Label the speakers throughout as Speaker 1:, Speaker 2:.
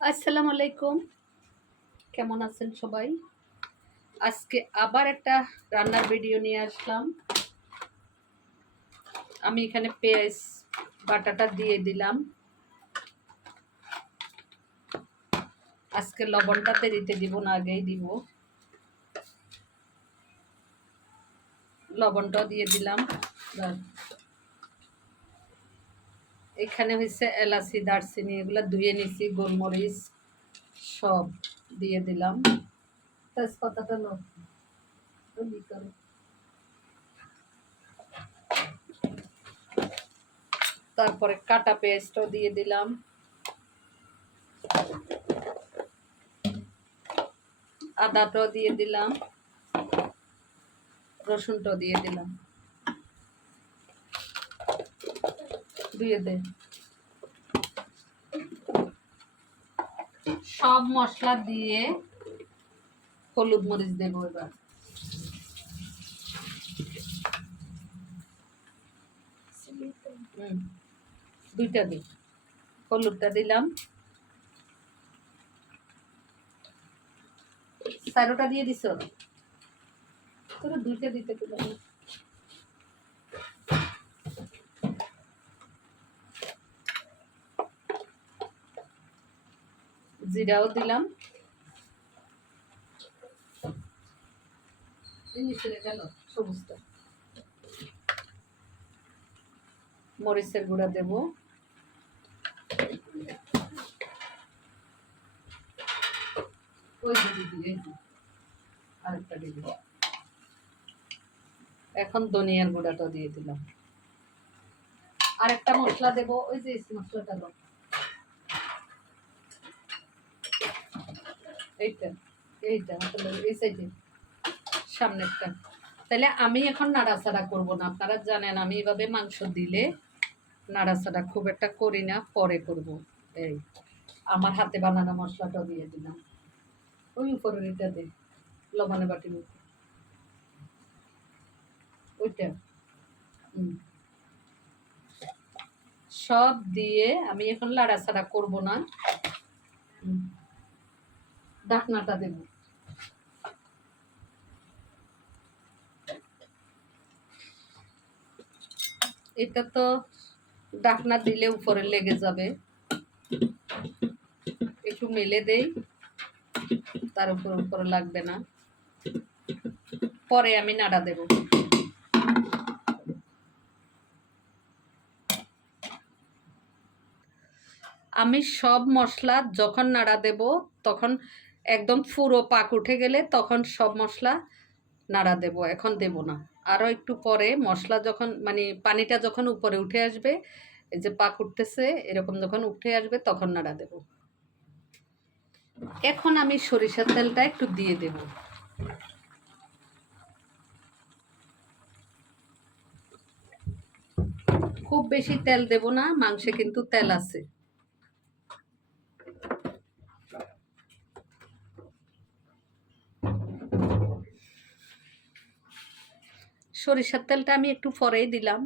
Speaker 1: আসসালামু আলাইকুম। কেমন আছেন সবাই? আজকে আবার একটা রান্নার ভিডিও নিয়ে আসলাম। আমি এখানে পেঁয়াজ, বাটাটা দিয়ে দিলাম। আজকে লবণটাতে দিতে দিব না, আগেই দিব। লবণটাও দিয়ে দিলাম। এখানে হয়েছে এলাচি, দারচিনি, এগুলো ধুয়ে নিছি, গোলমরিচ সব দিয়ে দিলাম। তেজপাতাটা করো। তারপরে কাটা পেস্টও দিয়ে দিলাম। আদাটাও দিয়ে দিলাম। রসুনটাও দিয়ে দিলাম। দে সব মশলা দিয়ে হলুদ মরিচ দেবো এবার। দুইটা দিই। হলুদটা দিলাম। চারোটা দিয়ে দিছ? তোরা দুইটা দিতে দিলাম জিরাও দিলাম। মরিচের গুঁড়া দেব। এখন ধনিয়ার গুঁড়াটা দিয়ে দিলাম। আরেকটা মশলা দেব, ওই যে মশলাটা দাও এইটা এইটা এই সাইডে সামনেরটা। তাহলে আমি এখন নাড়াচাড়া করব না, আপনারা জানেন আমি এভাবে মাংস দিলে নাড়াচাড়া খুব একটা করি না, পরে করব। এই, আমার হাতে বানানো মশলাটাও দিয়ে দিলাম। ওই উপরের এটা দে, লবণে মধ্যে। ওইটা সব দিয়ে আমি এখন লাড়াচাড়া করব না। ঢাকনাটা দেব। এটা তো ডাকনা দিলে উপরে লেগে যাবে। একটু মেলে দেই, তার উপর উপরে লাগবে না। পরে আমি নাড়া দেব। আমি সব মশলা যখন নাড়া দেব, তখন একদম পুরো পাক উঠে গেলে তখন সব মশলা নাড়া দেব, এখন দেব না। আরও একটু পরে মশলা যখন মানে পানিটা যখন উপরে উঠে আসবে, এই যে পাক উঠতেছে, এরকম যখন উঠে আসবে তখন নাড়া দেব। এখন আমি সরিষার তেলটা একটু দিয়ে দেব। খুব বেশি তেল দেব না, মাংসে কিন্তু তেল আছে। সরিষার তেলটা আমি একটু পরেই দিলাম।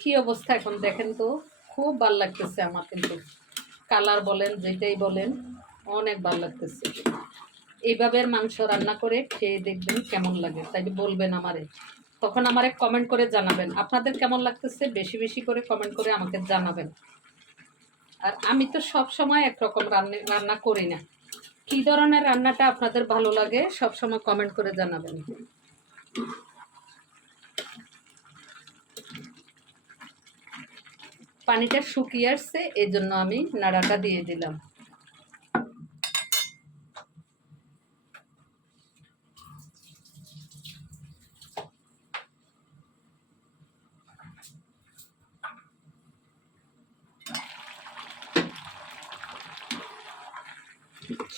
Speaker 1: কি অবস্থা এখন দেখেন তো? খুব ভালো লাগতেছে আমার কিন্তু। কালার বলেন, যেটাই বলেন, অনেক ভালো লাগতেছে। এইভাবে মাংস রান্না করে খেয়ে দেখবেন কেমন লাগে, তাই বলবেন আমারে। তখন আমারে কমেন্ট করে জানাবেন, আপনাদের কেমন লাগতেছে? বেশি বেশি করে কমেন্ট করে আমাকে জানাবেন। আর আমি তো সব সময় একরকম রান্না রান্না করি না। কি ধরনের রান্নাটা আপনাদের ভালো লাগে, সব সময় কমেন্ট করে জানাবেন। পানিটা শুকিয়ে আসছে এই জন্য আমি নাড়াটা দিয়ে দিলাম।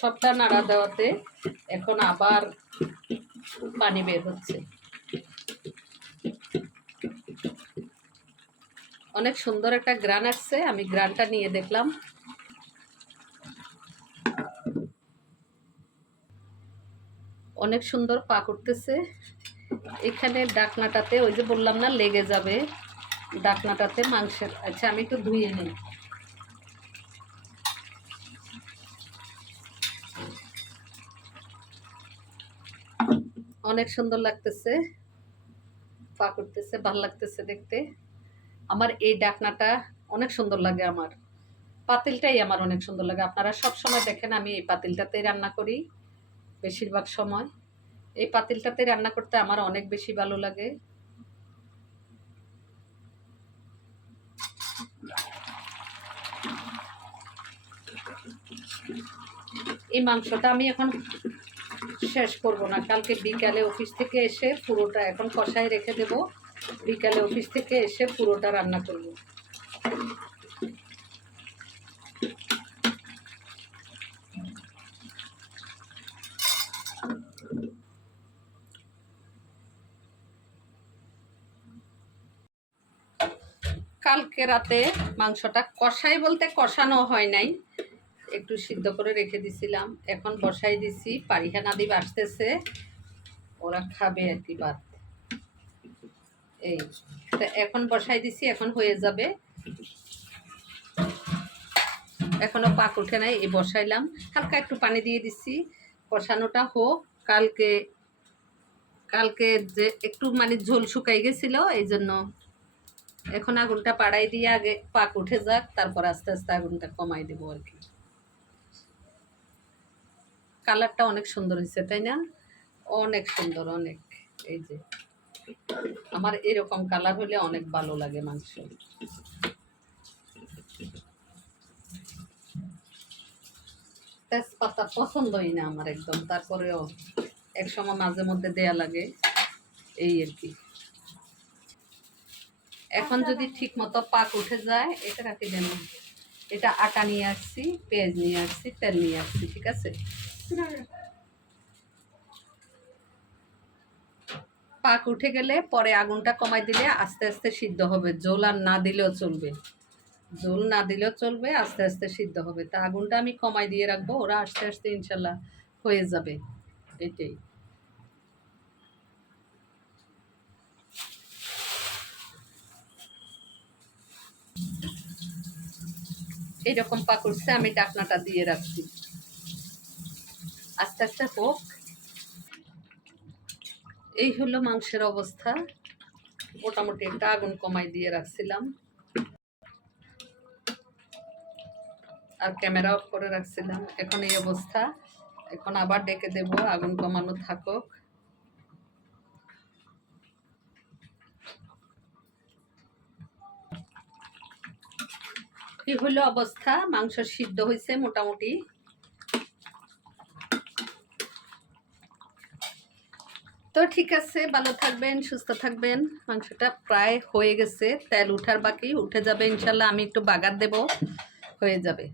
Speaker 1: সবটা নাড়া দেওয়াতে এখন আবার পানি বের হচ্ছে। অনেক সুন্দর একটা গ্রান আসছে, আমি গ্রানটা নিয়ে দেখলাম। অনেক সুন্দর পা করতেছে। এখানে ডাকনাটাতে, ওই যে বললাম না, লেগে যাবে। ডাকনাটাতে মাংসের আচ্ছা আমি একটু ধুয়ে নিই। অনেক সুন্দর লাগতেছে। পা করতেছে, ভালো লাগতেছে দেখতে। আমার এই ডাকনাটা অনেক সুন্দর লাগে আমার। পাতিলটাই আমার অনেক সুন্দর লাগে। আপনারা সব সময় দেখেন আমি এই পাতিলটাতেই রান্না করি, বেশিরভাগ সময়। এই পাতিলটাতে রান্না করতে আমার অনেক বেশি ভালো লাগে। এই মাংসটা আমি এখন শেষ করব না। কালকে বিকালে অফিস থেকে এসে পুরোটা এখন কষায় রেখে দেব। বিকালে অফিস থেকে এসে পুরোটা রান্না করব। কালকে রাতে মাংসটা কষাই বলতে কষানো হয় নাই, একটু সিদ্ধ করে রেখে দিছিলাম। এখন বসাই দিছি পারিহা নাদি আসতেছে, ওরা খাবে আর কি ভাত। এই, তা এখন বসাই দিছি, এখন হয়ে যাবে। এখনও পাক উঠে নাই, এই বসাইলাম। হালকা একটু পানি দিয়ে দিছি কষানোটা হোক। কালকে কালকে যে একটু মানে ঝোল শুকাই গেছিল, এই জন্য এখন আগুনটা পাড়াই দিয়ে আগে পাক উঠে যাক, তারপর আস্তে আস্তে আগুনটা কমাই দেবো আর কি। কালারটা অনেক সুন্দর হয়েছে, তাই না? অনেক সুন্দর, অনেক, এই যে। আমার এরকম কালার হলে অনেক ভালো লাগে মাংস। তেজপাতা পছন্দই না আমার একদম তারপরেও এক সময় মাঝে মধ্যে দেয়া লাগে এই আর কি। এখন যদি ঠিক মতো পাক উঠে যায় এটা রাখি দেন। এটা আটা নিয়ে আসছি পেঁয়াজ নিয়ে আসছি তেল নিয়ে আসছি ঠিক আছে? পাক উঠে গেলে পরে আগুনটা কমাই দিলে আস্তে আস্তে সিদ্ধ হবে। জল আর না দিলেও চলবে। জল না দিলেও চলবে, আস্তে আস্তে সিদ্ধ হবে। তা আগুনটা আমি কমাই দিয়ে রাখব, ওরা আস্তে আস্তে ইনশাল্লাহ হয়ে যাবে। এটাই। এইরকম পা করছে আমি ডাকনাটা দিয়ে রাখছি। আস্তে আস্তে হোক। এই হলো মাংসের অবস্থা। মোটামুটি একটা আগুন কমাই দিয়ে রাখছিলাম। আর ক্যামেরা অফ করে রাখছিলাম। এখন এই অবস্থা। এখন আবার ডেকে দেব, আগুন কমানো থাকুক। কি হলো অবস্থা। মাংস সিদ্ধ হয়েছে মোটামুটি। তো ঠিক আছে, ভালো থাকবেন, সুস্থ থাকবেন। মাংসটা প্রায় হয়ে গেছে, তেল উঠার বাকি, উঠে যাবে ইনশাল্লাহ, আমি একটু বাগার দেব, হয়ে যাবে।